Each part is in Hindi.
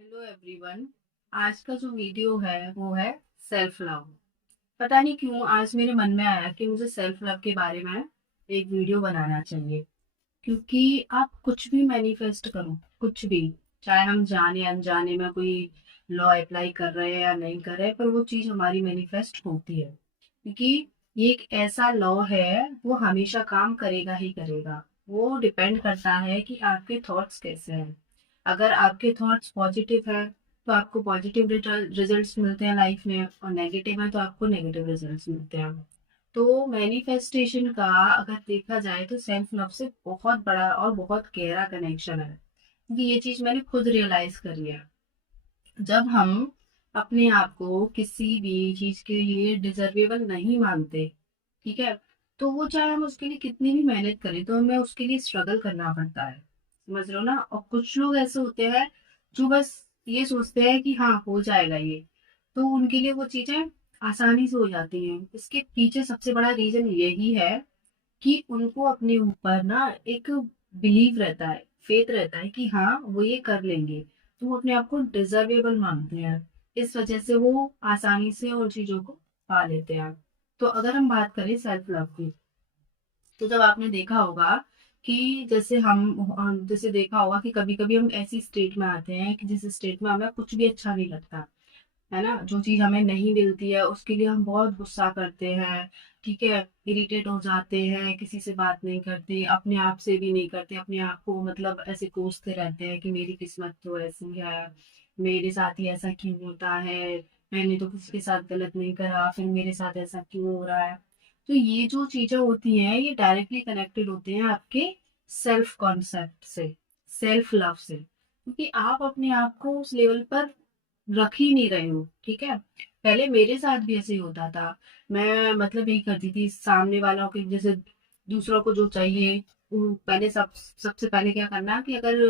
Hello everyone. आज का जो वीडियो है वो है सेल्फ लव। पता नहीं क्यों आज मेरे मन में आया कि मुझे सेल्फ लव के बारे में एक वीडियो बनाना चाहिए। क्योंकि आप कुछ भी मैनिफेस्ट करो, कुछ भी, चाहे हम जाने अनजाने में कोई लॉ अप्लाई कर रहे हैं या नहीं कर रहे, पर वो चीज हमारी मैनिफेस्ट होती है। क्योंकि ये एक ऐसा लॉ है, वो हमेशा काम करेगा ही करेगा। वो डिपेंड करता है कि आपके थॉट्स कैसे हैं। अगर आपके थॉट्स पॉजिटिव है तो आपको पॉजिटिव रिजल्ट्स मिलते हैं लाइफ में, और नेगेटिव है तो आपको नेगेटिव रिजल्ट्स मिलते हैं। तो मैनिफेस्टेशन का अगर देखा जाए तो सेल्फ लव से बहुत बड़ा और बहुत गहरा कनेक्शन है। क्योंकि ये चीज मैंने खुद रियलाइज करी है। जब हम अपने आप को किसी भी चीज के लिए डिजर्वेबल नहीं मानते, ठीक है, तो वो चाहे हम उसके लिए कितनी भी मेहनत करें तो हमें उसके लिए स्ट्रगल करना पड़ता है। समझ रहे हो ना? और कुछ लोग ऐसे होते हैं जो बस ये सोचते हैं कि हाँ हो जाएगा ये, तो उनके लिए वो चीजें आसानी से हो जाती हैं। इसके पीछे सबसे बड़ा रीजन यही है कि उनको अपने ऊपर ना एक बिलीव रहता है, फेथ रहता है कि हाँ वो ये कर लेंगे। तो वो अपने आप को डिजर्वेबल मानते हैं। इस वजह से वो आसानी से उन चीजों को पा लेते हैं। तो अगर हम बात करें सेल्फ लव की, तो जब आपने देखा होगा कि जैसे जैसे देखा होगा कि कभी कभी हम ऐसी स्टेट में आते हैं कि जिस स्टेट में हमें कुछ भी अच्छा नहीं लगता, है ना? जो चीज हमें नहीं मिलती है उसके लिए हम बहुत गुस्सा करते हैं, ठीक है, इरिटेट हो जाते हैं, किसी से बात नहीं करते, अपने आप से भी नहीं करते, अपने आप को मतलब ऐसे कोसते रहते हैं कि मेरी किस्मत तो ऐसी है, मेरे साथ ही ऐसा क्यों होता है, मैंने तो किसी के साथ गलत नहीं करा, फिर मेरे साथ ऐसा क्यों हो रहा है। तो ये जो चीजें होती हैं ये डायरेक्टली कनेक्टेड होते हैं आपके सेल्फ कॉन्सेप्ट से, सेल्फ लव से। क्योंकि आप अपने आप को उस लेवल पर रख ही नहीं रहे हो, ठीक है। पहले मेरे साथ भी ऐसे ही होता था। मैं मतलब यही करती थी, सामने वालों के जैसे दूसरों को जो चाहिए, पहले सबसे पहले क्या करना कि अगर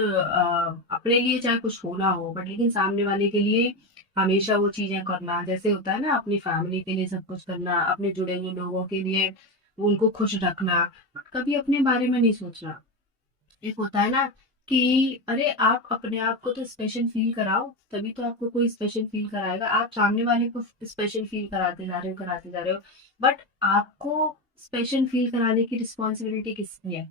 अपने लिए चाहे कुछ होना हो बट लेकिन सामने वाले के लिए हमेशा वो चीजें करना, जैसे होता है ना, अपनी फैमिली के लिए सब कुछ करना, अपने जुड़े हुए लोगों के लिए उनको खुश रखना, कभी अपने बारे में नहीं सोचना। एक होता है ना कि अरे आप अपने आप को तो स्पेशल फील कराओ, तभी तो आपको कोई स्पेशल फील कराएगा। आप सामने वाले को स्पेशल फील कराते जा रहे हो, कराते जा रहे हो, बट आपको स्पेशल फील कराने की रिस्पॉन्सिबिलिटी किसकी है?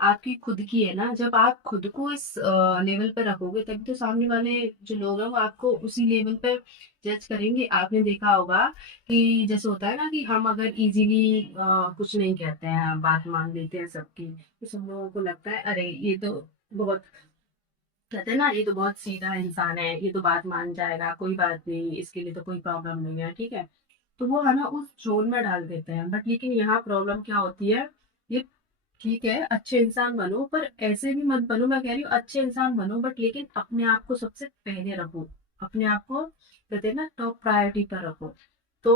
आपकी खुद की है ना। जब आप खुद को इस लेवल पर रखोगे तभी तो सामने वाले जो लोग हैं वो आपको उसी लेवल पर जज करेंगे। आपने देखा होगा कि जैसे होता है ना कि हम अगर इजीली कुछ नहीं कहते हैं, बात मान लेते हैं सबकी, तो सब लोगों को लगता है अरे ये तो बहुत, कहते हैं ना, ये तो बहुत सीधा इंसान है, ये तो बात मान जाएगा, कोई बात नहीं, इसके लिए तो कोई प्रॉब्लम नहीं है, ठीक है। तो वो है ना उस जोन में डाल देते हैं। बट लेकिन यहाँ प्रॉब्लम क्या होती है, ये ठीक है अच्छे इंसान बनो पर ऐसे भी मत बनो। मैं कह रही हूँ अच्छे इंसान बनो बट लेकिन अपने आप को सबसे पहले रखो, अपने आप को कहते हैं ना टॉप प्रायोरिटी पर रखो। तो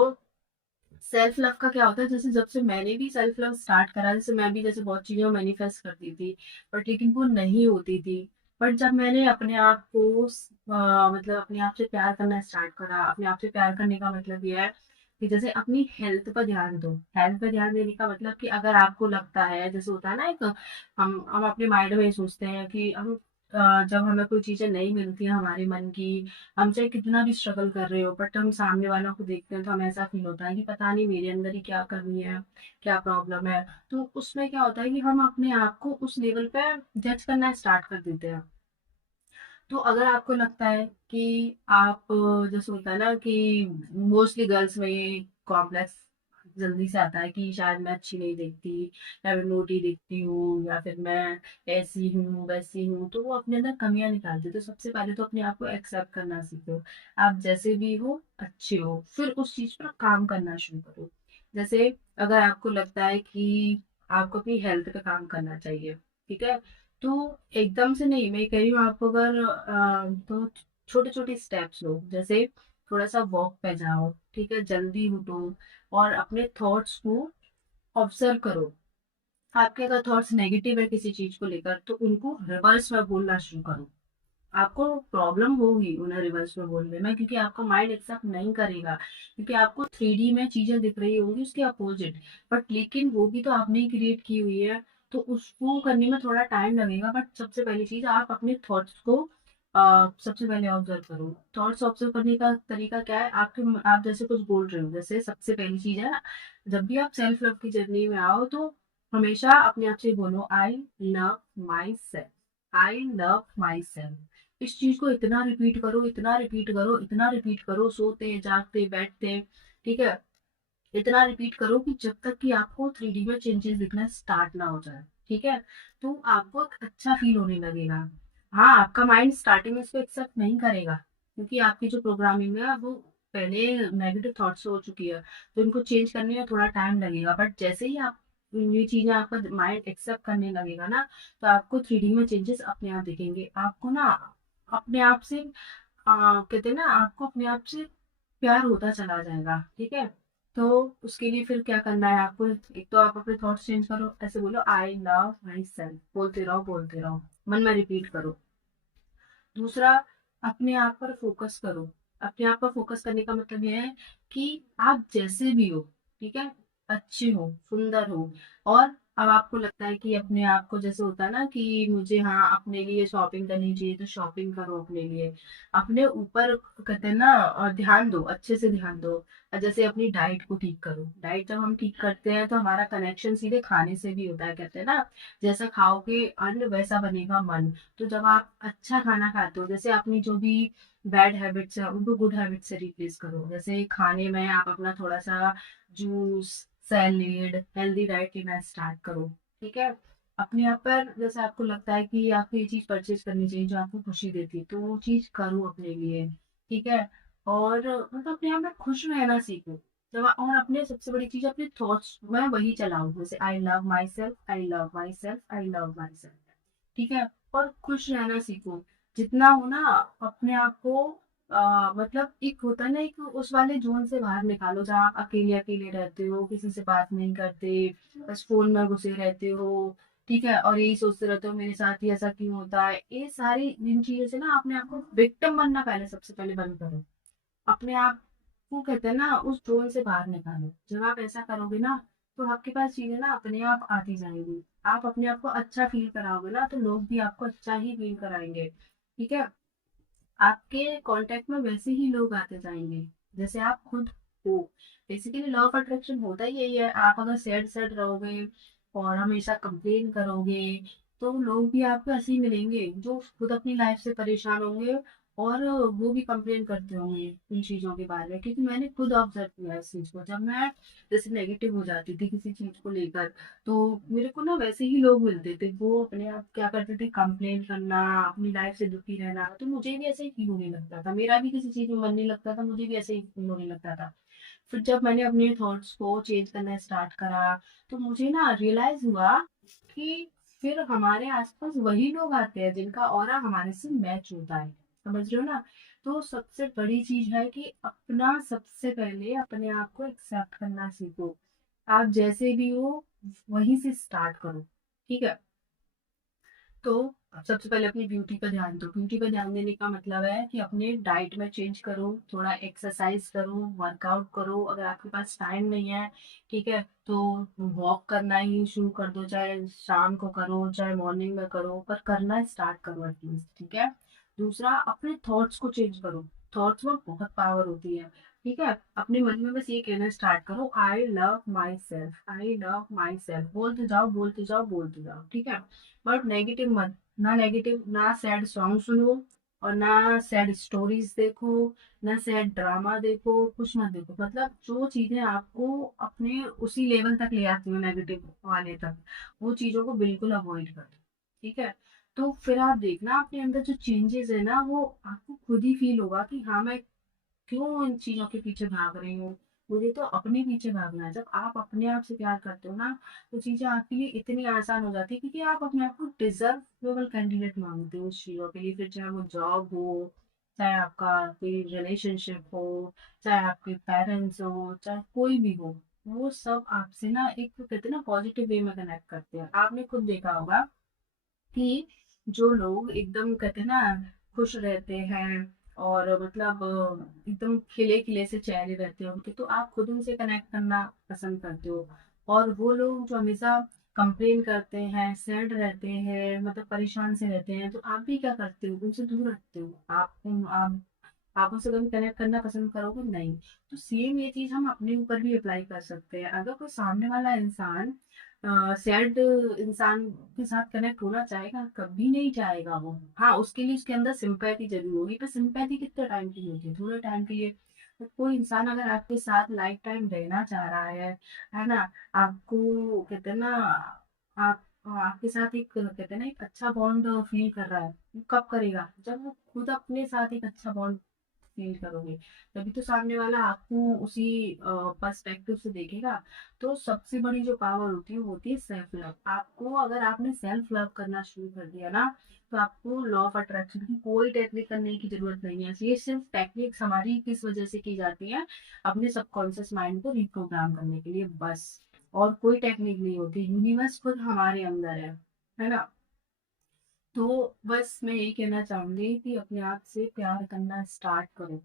सेल्फ लव का क्या होता है, जैसे जब से मैंने भी सेल्फ लव स्टार्ट करा, जैसे मैं भी जैसे बहुत चीजें मैनिफेस्ट करती थी बट लेकिन वो नहीं होती थी। बट जब मैंने अपने आप को मतलब अपने आप से प्यार करना स्टार्ट करा, अपने आप से प्यार करने का मतलब ये है कि जैसे अपनी हेल्थ पर ध्यान दो। हेल्थ पर ध्यान देने का मतलब कि अगर आपको लगता है, जैसे होता है ना एक, हम अपने माइंड में ये सोचते हैं कि हम जब हमें कोई चीजें नहीं मिलती है हमारे मन की, हम चाहे कितना भी स्ट्रगल कर रहे हो बट हम सामने वालों को देखते हैं तो हमें ऐसा फील होता है कि पता नहीं मेरे अंदर ही क्या कमी है, क्या प्रॉब्लम है। तो उसमें क्या होता है कि हम अपने आप को उस लेवल पे जज करना स्टार्ट कर देते हैं। तो अगर आपको लगता है कि आप जैसे होता है ना कि मोस्टली गर्ल्स में ये कॉम्प्लेक्स जल्दी से आता है कि शायद मैं अच्छी नहीं दिखती, या मैं मोटी दिखती हूँ, या फिर मैं ऐसी हूँ वैसी हूँ, तो वो अपने अंदर कमियां निकालते हैं। तो सबसे पहले तो अपने आप को एक्सेप्ट करना सीखो। आप जैसे भी हो अच्छे हो, फिर उस चीज पर काम करना शुरू करो। जैसे अगर आपको लगता है कि आपको अपनी हेल्थ पे काम करना चाहिए, ठीक है, तो एकदम से नहीं, मैं कह रही हूँ आपको अगर तो छोटे छोटे स्टेप्स लो। जैसे थोड़ा सा वॉक पे जाओ, ठीक है, जल्दी उठो, और अपने थॉट्स को ऑब्जर्व करो। आपके अगर थॉट्स नेगेटिव है किसी चीज को लेकर तो उनको रिवर्स में बोलना शुरू करो। आपको प्रॉब्लम होगी उन्हें रिवर्स में बोलने में, क्योंकि आपका माइंड एक्सेप्ट नहीं करेगा, क्योंकि आपको 3D में चीजें दिख रही होंगी उसके अपोजिट, बट लेकिन वो भी तो आपने ही क्रिएट की हुई है। तो उसको करने में थोड़ा टाइम लगेगा, बट सबसे पहली चीज आप अपने थॉट्स को सबसे पहले ऑब्जर्व करो। थॉट्स ऑब्जर्व करने का तरीका क्या है, आपके आप जैसे कुछ बोल रहे हो, जैसे सबसे पहली चीज है, जब भी आप सेल्फ लव की जर्नी में आओ तो हमेशा अपने आप से बोलो I love my self, I love my self. इस चीज को इतना रिपीट करो, इतना रिपीट करो, इतना रिपीट करो, सोते जागते बैठते, ठीक है, इतना रिपीट करो कि जब तक कि आपको 3D में चेंजेस दिखना स्टार्ट ना हो जाए, ठीक है। तो आपको एक अच्छा फील होने लगेगा। हाँ, आपका माइंड स्टार्टिंग में इसको एक्सेप्ट नहीं करेगा, क्योंकि आपकी जो प्रोग्रामिंग है वो पहले नेगेटिव थॉट्स हो चुकी है, तो इनको चेंज करने में थोड़ा टाइम लगेगा। बट जैसे ही आप ये चीजें आपका माइंड एक्सेप्ट करने लगेगा ना, तो आपको 3D में चेंजेस अपने आप दिखेंगे। आपको ना अपने आप से कहते हैं ना, आपको अपने आप से प्यार होता चला जाएगा, ठीक है। तो उसके लिए फिर क्या करना है आपको, एक तो आप अपने थॉट्स चेंज करो, ऐसे बोलो आई लव माई सेल्फ, बोलते रहो, मन में रिपीट करो। दूसरा, अपने आप पर फोकस करो। अपने आप पर फोकस करने का मतलब यह है कि आप जैसे भी हो, ठीक है, अच्छे हो, सुंदर हो, और अब आपको लगता है कि अपने आप को, जैसे होता है ना कि मुझे हाँ अपने लिए शॉपिंग करनी चाहिए, तो शॉपिंग करो अपने लिए, अपने ऊपर कहते हैं ना, और ध्यान दो, अच्छे से ध्यान दो। और जैसे अपनी डाइट को ठीक करो। डाइट जब हम ठीक करते हैं तो हमारा कनेक्शन सीधे खाने से भी होता है, कहते हैं ना, जैसा खाओगे अन्न वैसा बनेगा मन। तो जब आप अच्छा खाना खाते हो, जैसे अपनी जो भी बैड हैबिट्स है उनको गुड हैबिट से रिप्लेस करो। जैसे खाने में आप अपना थोड़ा सा जूस, सैलेड, हेल्दी डाइट लेना स्टार्ट करो, ठीक है। अपने आप पर जैसे आपको लगता है कि आपको ये चीज परचेज करनी चाहिए जो आपको खुशी देती है, तो वो चीज करो अपने लिए, ठीक है। और मतलब अपने आप में खुश रहना सीखो। जब और अपने सबसे बड़ी चीज, अपने थॉट्स में वही चलाओ, जैसे I love my self, I love my self, I love my self, ठीक है। और खुश रहना सीखो, जितना हो ना। अपने आप को मतलब एक होता है ना, एक उस वाले जोन से बाहर निकालो जहाँ आप अकेले अकेले रहते हो, किसी से बात नहीं करते, बस फोन में घुसे रहते हो, ठीक है, और यही सोचते रहते हो मेरे साथ ही ऐसा क्यों होता है। ये सारी इन चीजों से ना अपने आप को विक्टिम बनना पहले सबसे पहले बंद करो। अपने आप को कहते हैं ना उस जोन से बाहर निकालो। जब आप ऐसा करोगे ना, तो आपके पास चीजें ना अपने आप आती जाएंगी। आप अपने आप को अच्छा फील कराओगे ना, तो लोग भी आपको अच्छा ही फील कराएंगे, ठीक है। आपके कांटेक्ट में वैसे ही लोग आते जाएंगे जैसे आप खुद हो। बेसिकली लॉ ऑफ अट्रैक्शन होता ही यही है। आप अगर सैड सैड रहोगे और हमेशा कंप्लेन करोगे, तो लोग भी आपको ऐसे ही मिलेंगे जो खुद अपनी लाइफ से परेशान होंगे, और वो भी कंप्लेन करते होंगे इन चीजों के बारे में। क्योंकि मैंने खुद ऑब्जर्व किया इस चीज को, जब मैं जैसे नेगेटिव हो जाती थी किसी चीज को लेकर, तो मेरे को ना वैसे ही लोग मिलते थे, वो अपने आप क्या करते थे, कंप्लेन करना, अपनी लाइफ से दुखी रहना। तो मुझे भी ऐसे ही फील होने लगता था, मेरा भी किसी चीज में मन नहीं लगता था, मुझे भी ऐसे ही फील होने लगता था। फिर जब मैंने अपने थॉट्स को चेंज करना स्टार्ट करा, तो मुझे ना रियलाइज हुआ कि फिर हमारे आसपास वही लोग आते हैं जिनका ऑरा हमारे से मैच होता है, समझ रहे हो ना। तो सबसे बड़ी चीज है कि अपना सबसे पहले अपने आप को एक्सेप्ट करना सीखो। आप जैसे भी हो वहीं से स्टार्ट करो, ठीक है। तो सबसे पहले अपनी ब्यूटी पर ध्यान दो। ब्यूटी पर ध्यान देने का मतलब है कि अपने डाइट में चेंज करो, थोड़ा एक्सरसाइज करो, वर्कआउट करो। अगर आपके पास टाइम नहीं है, ठीक है, तो वॉक करना ही शुरू कर दो, चाहे शाम को करो चाहे मॉर्निंग में करो, पर करना स्टार्ट करो एटलीस्ट, ठीक है। दूसरा, अपने थॉट्स को चेंज करो। थॉट्स में बहुत पावर होती है, ठीक है। अपने मन में बस ये कहना स्टार्ट करो, I love my self, I love my self, बोलते जाओ बोलते जाओ बोलते जाओ, ठीक है। बट नेगेटिव मत, ना नेगेटिव, ना सैड सॉन्ग सुनो, और ना सैड स्टोरीज देखो, ना सैड ड्रामा देखो, कुछ मत देखो। मतलब जो चीजें आपको अपने उसी लेवल तक ले आती हो, नेगेटिव वाले तक, वो चीजों को बिल्कुल अवॉइड कर दो, ठीक है। तो फिर आप देखना अपने अंदर जो चेंजेस है ना, वो आपको खुद ही फील होगा कि हाँ मैं क्यों इन चीजों के पीछे भाग रही हूँ, मुझे तो अपने पीछे भागना है। जब आप अपने आप से प्यार करते हो ना, तो चीजें आपके लिए इतनी आसान हो जाती है, क्योंकि आप अपने आप को डिजर्वेबल कैंडिडेट मानते हो उस चीजों के लिए। फिर चाहे वो जॉब हो, चाहे आपका कोई रिलेशनशिप हो, चाहे आपके पेरेंट्स हो, चाहे कोई भी हो, वो सब आपसे ना एक कहते हैं ना पॉजिटिव वे में कनेक्ट करते हैं। आपने खुद देखा होगा कि जो लोग एकदम कहते हैं ना खुश रहते हैं, और मतलब एकदम खिले खिले से चेहरे रहते हैं उनके, तो आप खुद उनसे कनेक्ट करना पसंद करते हो। और वो लोग जो हमेशा कंप्लेन करते हैं, सैड रहते हैं, मतलब परेशान से रहते हैं, तो आप भी क्या करते हो, उनसे दूर रखते हो। आप उनसे कभी कनेक्ट करना पसंद करोगे नहीं। तो सेम ये चीज हम अपने ऊपर भी अप्लाई कर सकते हैं। अगर कोई सामने वाला इंसान सैड इंसान के साथ कनेक्ट होना चाहेगा, कभी नहीं चाहेगा वो। हाँ, उसके लिए उसके अंदर सिंपैथी जरूर होगी, पर सिंपैथी कितने टाइम की होती है, थोड़े टाइम के लिए। तो कोई इंसान अगर आपके साथ लाइफ टाइम रहना चाह रहा है ना, आपको कहते हैं ना, आप आपके साथ एक कहते हैं ना एक अच्छा बॉन्ड फील कर रहा है, वो कब करेगा, जब वो खुद अपने साथ एक अच्छा बॉन्ड फील करोगे, तभी तो सामने वाला आपको उसी पर्सपेक्टिव से देखेगा। तो सबसे बड़ी जो पावर होती है वो होती है सेल्फ लव। आपको अगर आपने सेल्फ लव करना शुरू कर दिया ना, तो आपको लॉ ऑफ अट्रैक्शन की कोई टेक्निक करने की जरूरत नहीं है। ये सिर्फ टेक्निक्स हमारी किस वजह से की जाती है, अपने सबकॉन्शियस माइंड को रिप्रोग्राम करने के लिए, बस। और कोई टेक्निक नहीं होती, यूनिवर्स खुद हमारे अंदर है ना। तो बस मैं यही कहना चाहूंगी कि अपने आप से प्यार करना स्टार्ट करो।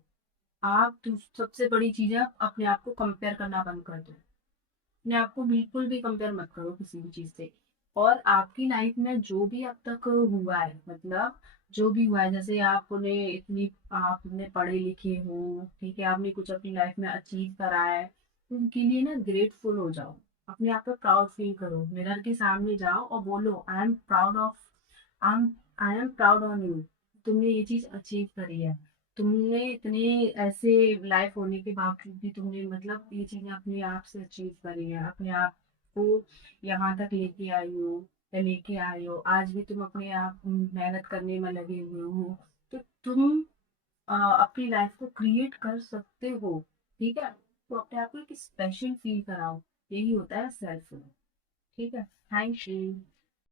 सबसे बड़ी चीज है, आप अपने आप को कंपेयर करना बंद कर दो। अपने आप को बिल्कुल भी कंपेयर मत करो किसी भी चीज से। और आपकी लाइफ में जो भी अब तक हुआ है, मतलब जो भी हुआ है, जैसे आपने पढ़े लिखे हो, ठीक है, आपने कुछ अपनी लाइफ में अचीव करा है, तो उनके लिए ना ग्रेटफुल हो जाओ। अपने आप पे प्राउड फील करो, मिरर के सामने जाओ और बोलो, I I am proud on you. तुमने ये चीज अचीव करी है। तुमने इतने ऐसे लाइफ होने के बावजूद भी तुमने मतलब ये चीजें अपने आप से अचीव करी है, अपने आप को यहाँ तक लेके आई हो, या लेके आए हो। आज भी तुम अपने आप मेहनत करने में लगे हुए हो। तो तुम अपनी लाइफ को क्रिएट कर सकते हो, ठीक है। तो अपने आप को एक स्पेशल फील कराओ, यही होता है सेल्फ लव। ठीक है, थैंक यू।